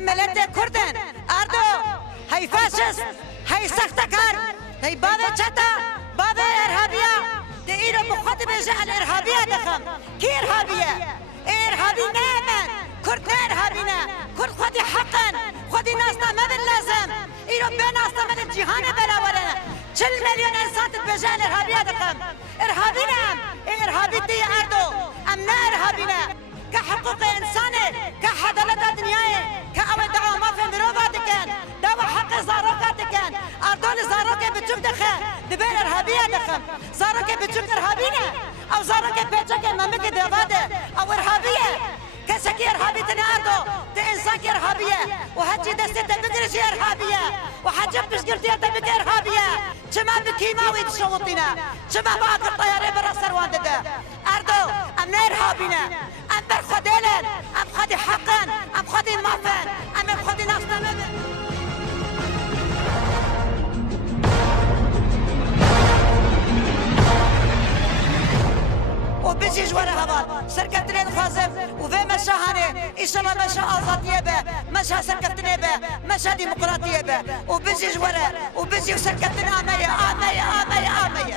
ام ملت کردن اردو هی فاشست هی سختکار هی بابه چتا بابه ارهابیا ده ایرو بخواد بیشه الارهابیا دخم کی ارهابیه ارهابی نه من کرد نه ارهابی نه کرد خودی حقن خودی ناسنا مبن لازم ایرو به ناسنا مبن جهان بلاورن 40 میلیون انسان تبیشه الارهابیا دخم ارهابی نه ارهابی دی اردو ام نه ارهابی نه كحقوق إنساني كعدالة دنياي كأول دعوة ما في مروفاتكن دعوة حق زاروكاتكن أردول زاروكي بتشوف دخل دبير إرهابية دخل زاروكي بتشوف إرهابية أو زاروكي بتشوف مملكة دبادة أو إرهابية كسكي إرهابي تاني أردو تإنسان إرهابية وهجي دستي تبقرش إرهابية وحجب بشقرتي تبقى إرهابية شما بكيماوي تشوطينا شما باقر طياري برا سروان ده أردو أم إرهابينا أم برخديلن أم خدي حقا أم خدي مافن أم خدي ناس نمبن وبيجي جوارا هبال سركتنين خازم وفي مشاهنة إن شاء الله مشا آزادية به مشا سركتنين به مشا ديمقراطية به وبيجي جوارا وبيجي سركتنين آمية آمية آمية آمية